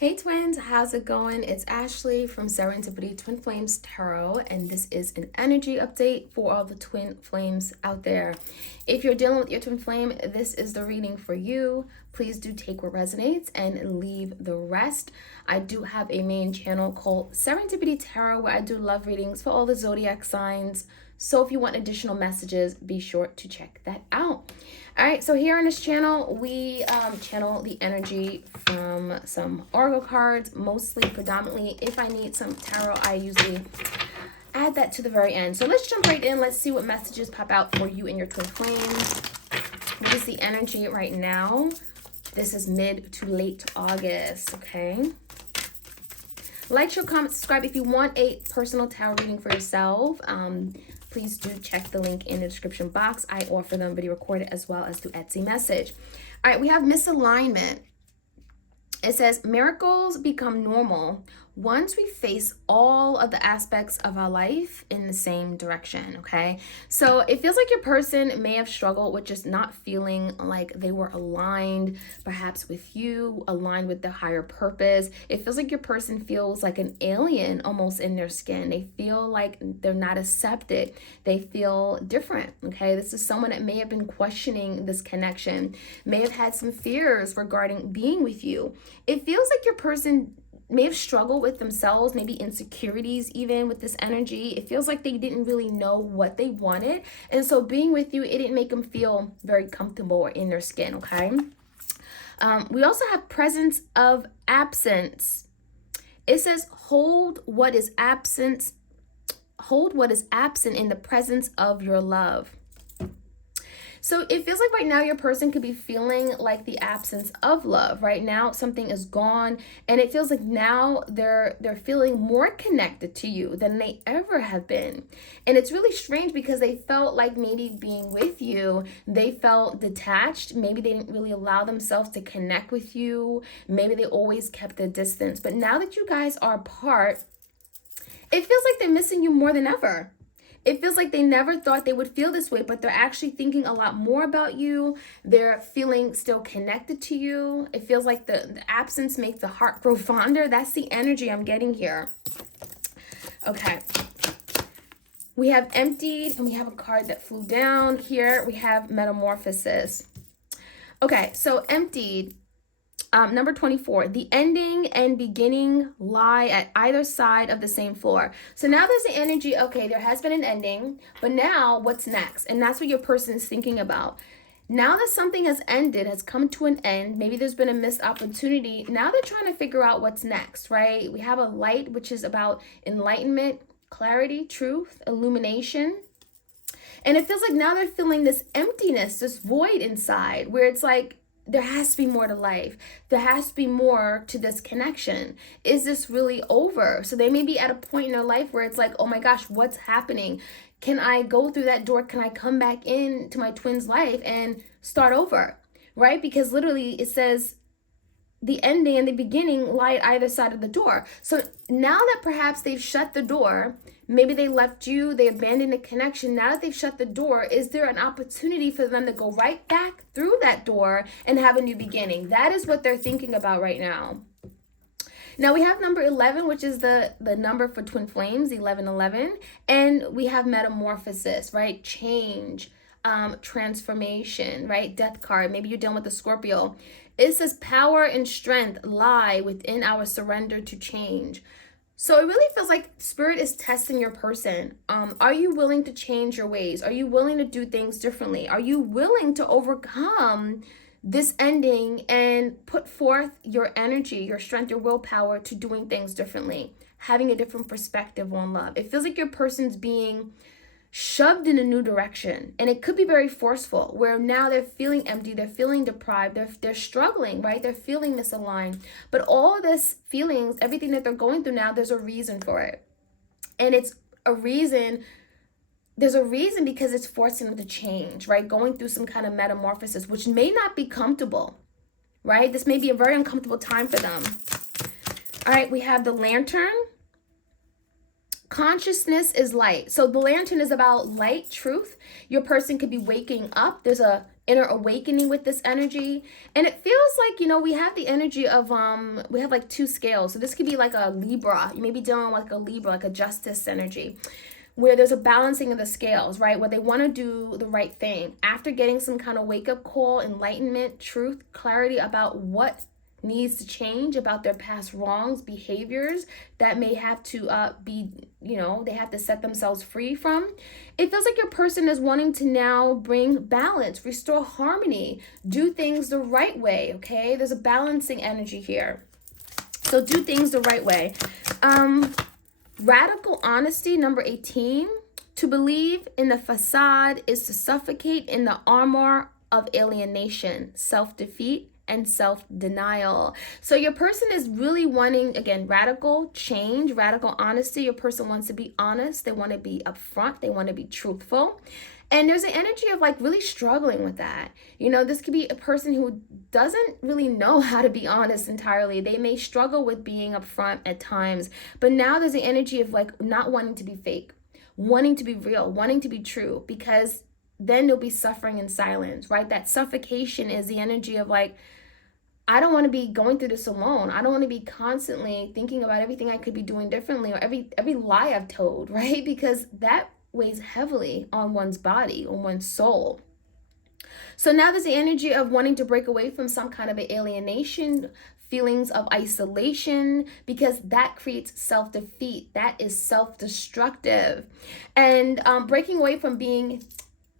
Hey twins, how's it going? It's Ashley from Serendipity Twinflames Tarot, and this is an energy update for all the twin flames out there. If you're dealing with your twin flame, this is the reading for you. Please do take what resonates and leave the rest. I do have a main channel called Serendipity Tarot where I do love readings for all the zodiac signs. So if you want additional messages, be sure to check that out. All right, so here on this channel, we channel the energy from some oracle cards, mostly predominantly. If I need some tarot, I usually add that to the very end. So let's jump right in. Let's see what messages pop out for you and your twin flames. What is the energy right now? This is mid to late August, okay? Like, share, comment, subscribe. If you want a personal tarot reading for yourself, please do check the link in the description box. I offer them video recorded as well as through Etsy message. All right, we have misalignment. It says, miracles become normal once we face all of the aspects of our life in the same direction, okay? So it feels like your person may have struggled with just not feeling like they were aligned, perhaps with you, aligned with their higher purpose. It feels like your person feels like an alien almost in their skin. They feel like they're not accepted. They feel different, okay? This is someone that may have been questioning this connection, may have had some fears regarding being with you. It feels like your person may have struggled with themselves, maybe insecurities even with this energy. It feels like they didn't really know what they wanted. And so being with you, it didn't make them feel very comfortable or in their skin, okay? We also have presence of absence. It says, hold what is absent in the presence of your love. So it feels like right now your person could be feeling like the absence of love. Right now something is gone, and it feels like now they're feeling more connected to you than they ever have been. And it's really strange because they felt like maybe being with you, they felt detached. Maybe they didn't really allow themselves to connect with you. Maybe they always kept their distance. But now that you guys are apart, it feels like they're missing you more than ever. It feels like they never thought they would feel this way, but they're actually thinking a lot more about you. They're feeling still connected to you. It feels like the absence makes the heart grow fonder. That's the energy I'm getting here. Okay. We have emptied, and we have a card that flew down. Here we have Metamorphosis. Okay, so emptied. Number 24, the ending and beginning lie at either side of the same floor. So now there's the energy, okay, there has been an ending, but now what's next? And that's what your person is thinking about. Now that something has ended, has come to an end, maybe there's been a missed opportunity. Now they're trying to figure out what's next, right? We have a light, which is about enlightenment, clarity, truth, illumination. And it feels like now they're feeling this emptiness, this void inside, where it's like, there has to be more to life. There has to be more to this connection. Is this really over? So they may be at a point in their life where it's like, oh my gosh, what's happening? Can I go through that door? Can I come back into my twin's life and start over? Right? Because literally it says the ending and the beginning lie at either side of the door. So now that perhaps they've shut the door, maybe they left you, they abandoned the connection. Now that they've shut the door, is there an opportunity for them to go right back through that door and have a new beginning? That is what they're thinking about right now. Now we have number 11, which is the number for twin flames, 1111. And we have metamorphosis, right? Change, transformation, right? Death card. Maybe you're dealing with a Scorpio. It says power and strength lie within our surrender to change. So it really feels like Spirit is testing your person. Are you willing to change your ways? Are you willing to do things differently? Are you willing to overcome this ending and put forth your energy, your strength, your willpower to doing things differently, having a different perspective on love? It feels like your person's being shoved in a new direction, and it could be very forceful, where now they're feeling empty, they're feeling deprived, they're struggling, right? They're feeling misaligned. But all of this feelings, everything that they're going through now, there's a reason for it. And it's a reason, there's a reason because it's forcing them to change, right? Going through some kind of metamorphosis, which may not be comfortable, right? This may be a very uncomfortable time for them. All right, we have the Lantern. Consciousness is light. So the Lantern is about light, truth. Your person could be waking up. There's a inner awakening with this energy. And it feels like, you know, we have the energy of, we have like 2 scales. So this could be like a Libra. You may be dealing with like a Libra, like a justice energy, where there's a balancing of the scales, right? Where they want to do the right thing. After getting some kind of wake-up call, enlightenment, truth, clarity about what needs to change about their past wrongs, behaviors that may have to be, you know, they have to set themselves free from. It feels like your person is wanting to now bring balance, restore harmony, do things the right way, okay? There's a balancing energy here. So do things the right way. Radical honesty, number 18. To believe in the facade is to suffocate in the armor of alienation, self-defeat, and self-denial. So your person is really wanting, again, radical change, radical honesty. Your person wants to be honest. They want to be upfront. They want to be truthful. And there's an energy of like really struggling with that. You know, this could be a person who doesn't really know how to be honest entirely. They may struggle with being upfront at times. But now there's the energy of like not wanting to be fake, wanting to be real, wanting to be true, because then they'll be suffering in silence, right? That suffocation is the energy of like, I don't want to be going through this alone. I don't want to be constantly thinking about everything I could be doing differently, or every lie I've told, right? Because that weighs heavily on one's body, on one's soul. So now there's the energy of wanting to break away from some kind of an alienation, feelings of isolation, because that creates self-defeat. That is self-destructive. And breaking away from being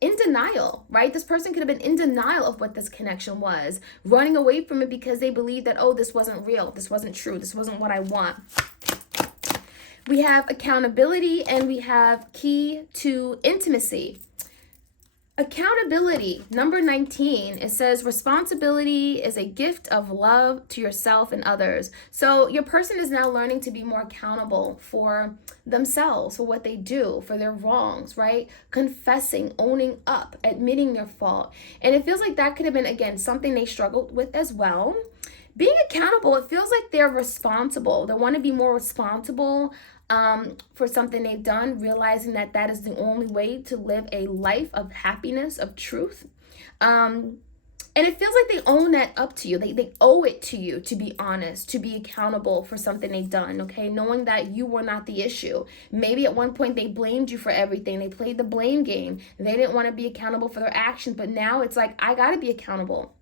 in denial, right? This person could have been in denial of what this connection was, running away from it because they believe that, oh, this wasn't real, this wasn't true, this wasn't what I want. We have accountability, and we have key to intimacy. Accountability, number 19, it says responsibility is a gift of love to yourself and others. So your person is now learning to be more accountable for themselves, for what they do, for their wrongs, right? Confessing, owning up, admitting their fault. And it feels like that could have been, again, something they struggled with as well. Being accountable, it feels like they're responsible. They want to be more responsible for something they've done, realizing that that is the only way to live a life of happiness, of truth. And it feels like they own that up to you. They owe it to you to be honest, to be accountable for something they've done, okay? Knowing that you were not the issue. Maybe at one point they blamed you for everything. They played the blame game. They didn't want to be accountable for their actions, but now it's like, I got to be accountable.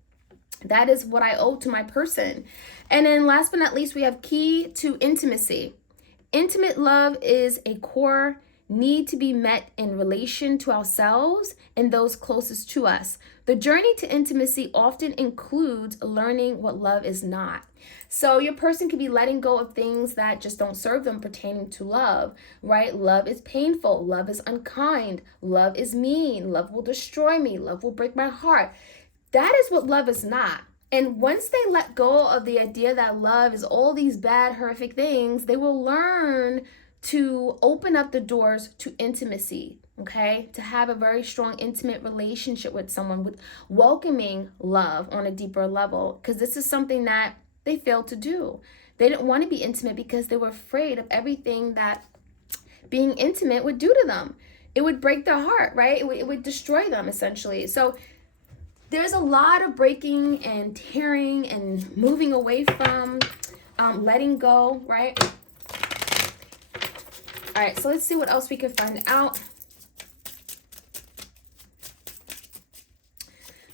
That is what I owe to my person. And then last but not least, we have key to intimacy. Intimate love is a core need to be met in relation to ourselves and those closest to us. The journey to intimacy often includes learning what love is not. So your person could be letting go of things that just don't serve them pertaining to love, right? Love is painful. Love is unkind. Love is mean. Love will destroy me. Love will break my heart. That is what love is not. And once they let go of the idea that love is all these bad, horrific things, they will learn to open up the doors to intimacy, okay? To have a very strong, intimate relationship with someone, with welcoming love on a deeper level, because this is something that they failed to do. They didn't want to be intimate because they were afraid of everything that being intimate would do to them. It would break their heart, right? It would destroy them, essentially. So there's a lot of breaking and tearing and moving away from, letting go, right? All right, so let's see what else we can find out.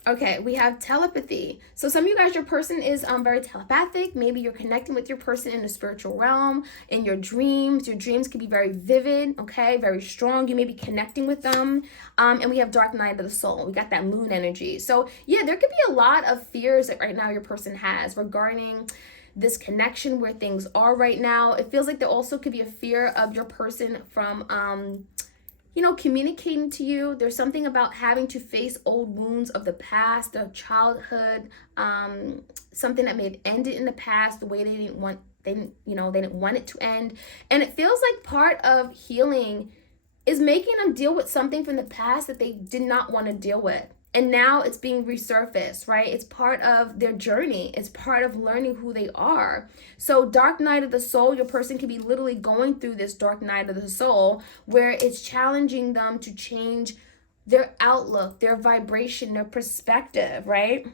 Okay, we have telepathy. So some of you guys, your person is very telepathic. Maybe you're connecting with your person in the spiritual realm, in your dreams. Your dreams can be very vivid, okay, very strong. You may be connecting with them. And we have dark night of the soul. We got that moon energy. So yeah, there could be a lot of fears that right now your person has regarding this connection, where things are right now. It feels like there also could be a fear of your person from communicating to you. There's something about having to face old wounds of the past, their childhood, something that may have ended in the past the way they didn't want it to end. And it feels like part of healing is making them deal with something from the past that they did not want to deal with. And now it's being resurfaced, right? It's part of their journey. It's part of learning who they are. So dark night of the soul, your person can be literally going through this dark night of the soul where it's challenging them to change their outlook, their vibration, their perspective, right?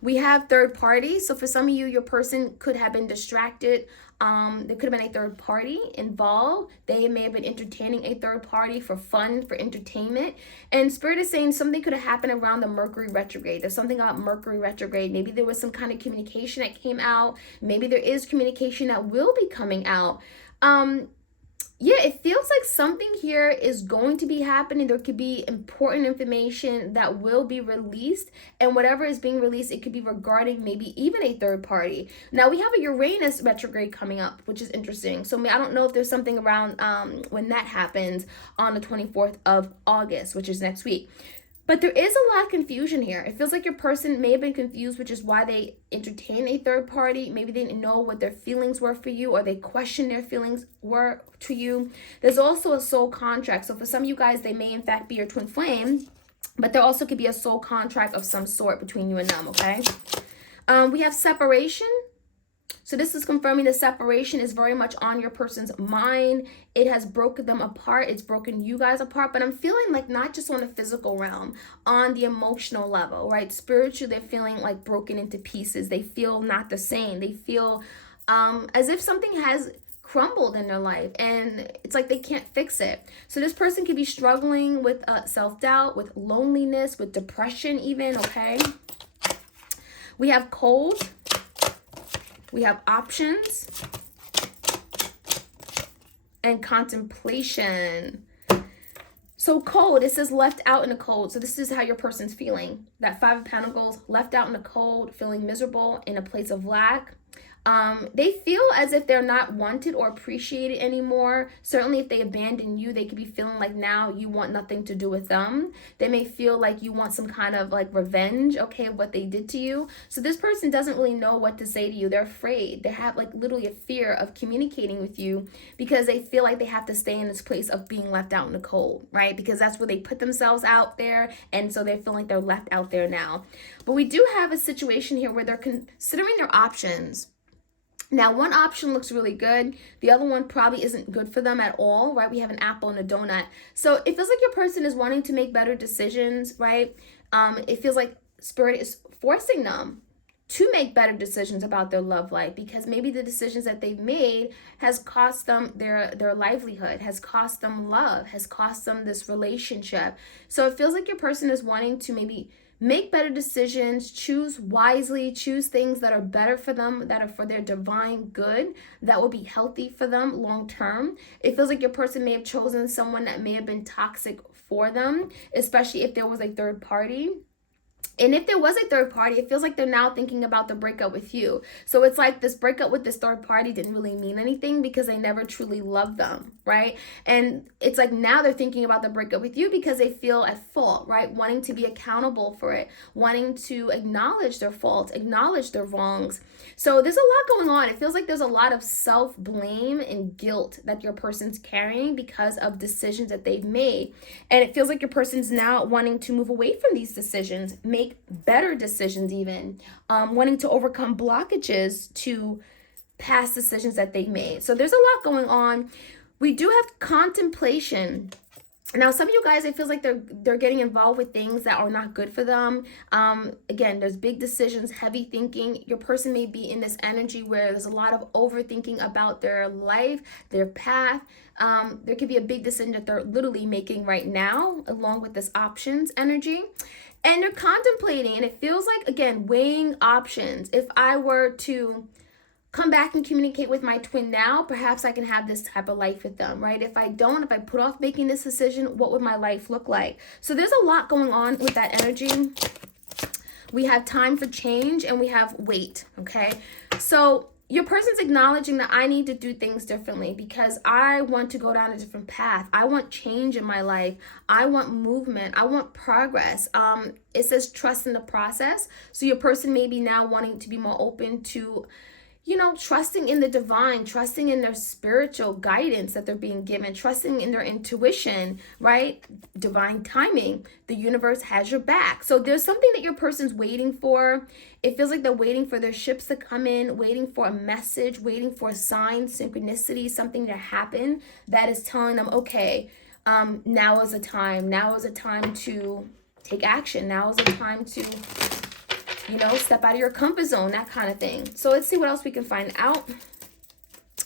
We have third party. So for some of you, your person could have been distracted. There could have been a third party involved. They may have been entertaining a third party for fun, for entertainment. And Spirit is saying something could have happened around the Mercury retrograde. There's something about Mercury retrograde. Maybe there was some kind of communication that came out. Maybe there is communication that will be coming out. Yeah, it feels like something here is going to be happening. There could be important information that will be released, and whatever is being released, it could be regarding maybe even a third party. Now, we have a Uranus retrograde coming up, which is interesting. So I don't know if there's something around when that happens on the 24th of August, which is next week. But there is a lot of confusion here. It feels like your person may have been confused, which is why they entertain a third party. Maybe they didn't know what their feelings were for you, or they questioned their feelings were to you. There's also a soul contract. So for some of you guys, they may in fact be your twin flame, but there also could be a soul contract of some sort between you and them, okay? We have separation. So this is confirming the separation is very much on your person's mind. It has broken them apart. It's broken you guys apart. But I'm feeling like not just on the physical realm, on the emotional level, right? Spiritually, they're feeling like broken into pieces. They feel not the same. They feel as if something has crumbled in their life, and it's like they can't fix it. So this person could be struggling with self-doubt, with loneliness, with depression even, okay? We have cold. We have options and contemplation. So cold, it says left out in the cold. So this is how your person's feeling. That Five of Pentacles, left out in the cold, feeling miserable in a place of lack. They feel as if they're not wanted or appreciated anymore. Certainly if they abandon you, they could be feeling like now you want nothing to do with them. They may feel like you want some kind of like revenge, okay, of what they did to you. So this person doesn't really know what to say to you. They're afraid. They have like literally a fear of communicating with you because they feel like they have to stay in this place of being left out in the cold, right? Because that's where they put themselves out there, and so they feel like they're left out there now. But we do have a situation here where they're considering their options. Now, one option looks really good. The other one probably isn't good for them at all, right? We have an apple and a donut. So it feels like your person is wanting to make better decisions, right? It feels like Spirit is forcing them to make better decisions about their love life, because maybe the decisions that they've made has cost them their livelihood, has cost them love, has cost them this relationship. So it feels like your person is wanting to maybe make better decisions, choose wisely, choose things that are better for them, that are for their divine good, that will be healthy for them long term. It feels like your person may have chosen someone that may have been toxic for them, especially if there was a third party. And if there was a third party, it feels like they're now thinking about the breakup with you. So it's like this breakup with this third party didn't really mean anything because they never truly loved them, right? And it's like now they're thinking about the breakup with you because they feel at fault, right? Wanting to be accountable for it, wanting to acknowledge their faults, acknowledge their wrongs. So there's a lot going on. It feels like there's a lot of self-blame and guilt that your person's carrying because of decisions that they've made. And it feels like your person's now wanting to move away from these decisions, make better decisions even, wanting to overcome blockages to past decisions that they made. So there's a lot going on. We do have contemplation. Now, some of you guys, it feels like they're getting involved with things that are not good for them. Again, there's big decisions, heavy thinking. Your person may be in this energy where there's a lot of overthinking about their life, their path. There could be a big decision that they're literally making right now, along with this options energy. And they're contemplating, and it feels like, again, weighing options. If I were to come back and communicate with my twin now, perhaps I can have this type of life with them, right? If I don't, if I put off making this decision, what would my life look like? So there's a lot going on with that energy. We have time for change, and we have wait, okay? So your person's acknowledging that I need to do things differently because I want to go down a different path. I want change in my life. I want movement. I want progress. It says trust in the process. So your person may be now wanting to be more open to, trusting in the divine, trusting in their spiritual guidance that they're being given, trusting in their intuition, right? Divine timing. The universe has your back. So there's something that your person's waiting for. It feels like they're waiting for their ships to come in, waiting for a message, waiting for a sign, synchronicity, something to happen that is telling them, okay, Now is a time. Now is a time to take action. Now is a time to, you know, step out of your comfort zone, that kind of thing. So let's see what else we can find out.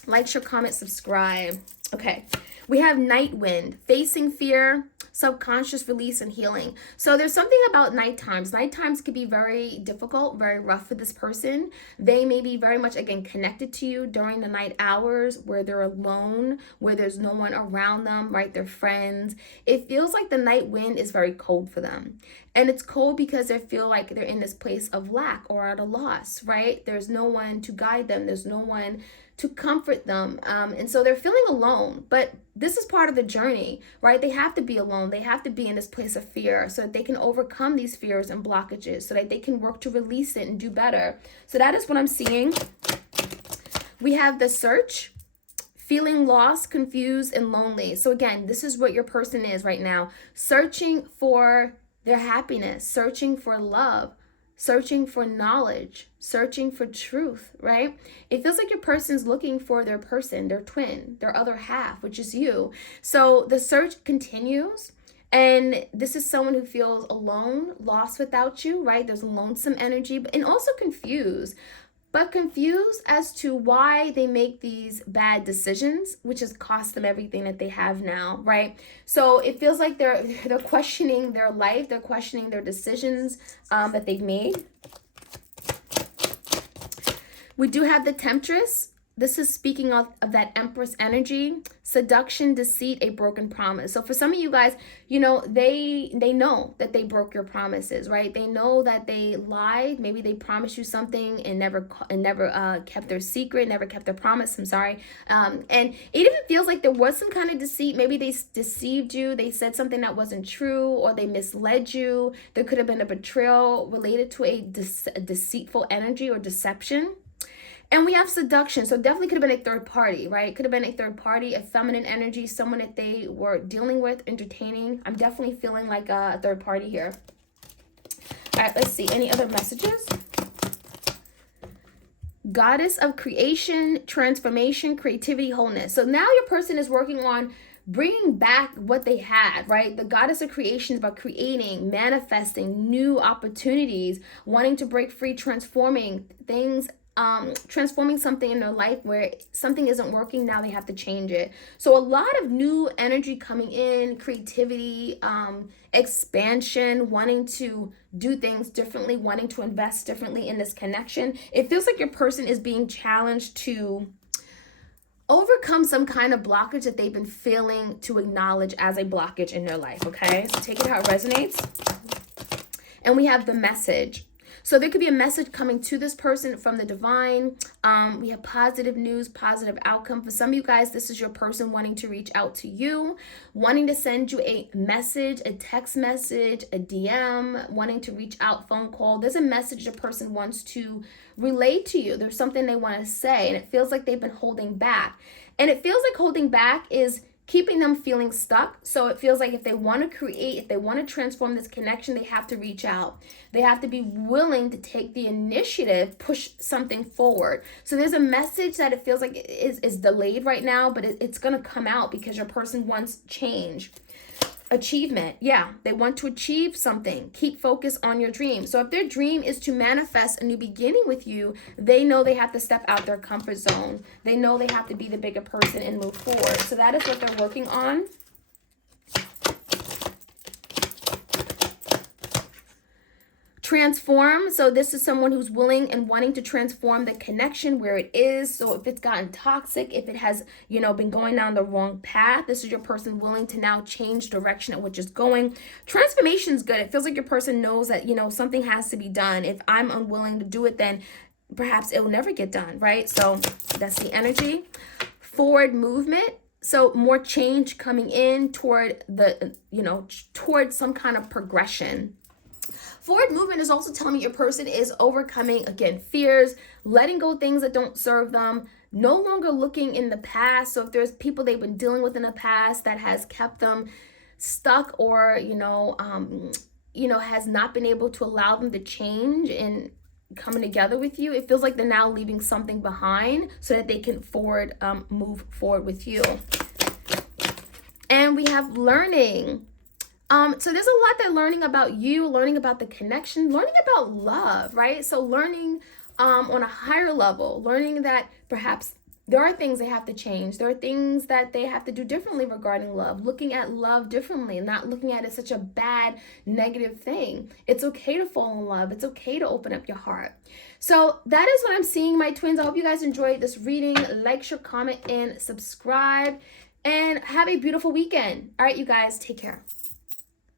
Like, share, comment, subscribe. Okay. We have night wind, facing fear, subconscious release, and healing. So there's something about night times. Night times can be very difficult, very rough for this person. They may be very much, again, connected to you during the night hours where they're alone, where there's no one around them, right? They're friends. It feels like the night wind is very cold for them. And it's cold because they feel like they're in this place of lack or at a loss, right? There's no one to guide them. There's no one to comfort them. And so they're feeling alone, but this is part of the journey, right? They have to be alone. They have to be in this place of fear so that they can overcome these fears and blockages, so that they can work to release it and do better. So that is what I'm seeing. We have the search, feeling lost, confused, and lonely. So again, this is what your person is right now, searching for their happiness, searching for love, searching for knowledge, searching for truth, right? It feels like your person's looking for their person, their twin, their other half, which is you. So the search continues. And this is someone who feels alone, lost without you, right? There's lonesome energy, and also confused. But confused as to why they make these bad decisions, which has cost them everything that they have now, right? So it feels like they're questioning their life, they're questioning their decisions that they've made. We do have the Temptress. This is speaking of that Empress energy, seduction, deceit, a broken promise. So for some of you guys, you know, they know that they broke your promises, right? They know that they lied. Maybe they promised you something and never kept their secret, never kept their promise. I'm sorry. And it even feels like there was some kind of deceit. Maybe they deceived you. They said something that wasn't true, or they misled you. There could have been a betrayal related to a deceitful energy or deception. And we have seduction. So definitely could have been a third party, right? Could have been a third party, a feminine energy, someone that they were dealing with, entertaining. I'm definitely feeling like a third party here. All right, let's see. Any other messages? Goddess of creation, transformation, creativity, wholeness. So now your person is working on bringing back what they had, right? The goddess of creation is about creating, manifesting new opportunities, wanting to break free, transforming things, transforming something in their life where something isn't working. Now they have to change it. So a lot of new energy coming in, creativity, expansion, wanting to do things differently, wanting to invest differently in this connection. It feels like your person is being challenged to overcome some kind of blockage that they've been failing to acknowledge as a blockage in their life, okay? So take it how it resonates. And we have the message. So there could be a message coming to this person from the divine. We have positive news, positive outcome. For some of you guys, this is your person wanting to reach out to you, wanting to send you a message, a text message, a DM, wanting to reach out, phone call. There's a message the person wants to relay to you. There's something they want to say, and it feels like they've been holding back. And it feels like holding back is keeping them feeling stuck. So it feels like if they want to create, if they want to transform this connection, they have to reach out. They have to be willing to take the initiative, push something forward. So there's a message that it feels like is delayed right now, but it's going to come out because your person wants change. Achievement. Yeah, they want to achieve something. Keep focus on your dream. So if their dream is to manifest a new beginning with you, they know they have to step out their comfort zone. They know they have to be the bigger person and move forward. So that is what they're working on. Transform. So this is someone who's willing and wanting to transform the connection where it is. So if it's gotten toxic, if it has, been going down the wrong path, this is your person willing to now change direction at which it's going. Transformation is good. It feels like your person knows that, something has to be done. If I'm unwilling to do it, then perhaps it will never get done, right? So that's the forward movement. So more change coming in toward toward some kind of progression. Forward movement is also telling me your person is overcoming, again, fears, letting go things that don't serve them, no longer looking in the past. So if there's people they've been dealing with in the past that has kept them stuck or, has not been able to allow them to change and coming together with you, it feels like they're now leaving something behind so that they can move forward with you. And we have learning. So there's a lot they're learning about you, learning about the connection, learning about love, right? So learning on a higher level, learning that perhaps there are things they have to change. There are things that they have to do differently regarding love, looking at love differently, not looking at it as such a bad, negative thing. It's okay to fall in love. It's okay to open up your heart. So that is what I'm seeing, my twins. I hope you guys enjoyed this reading. Like, share, comment, and subscribe. And have a beautiful weekend. All right, you guys, take care.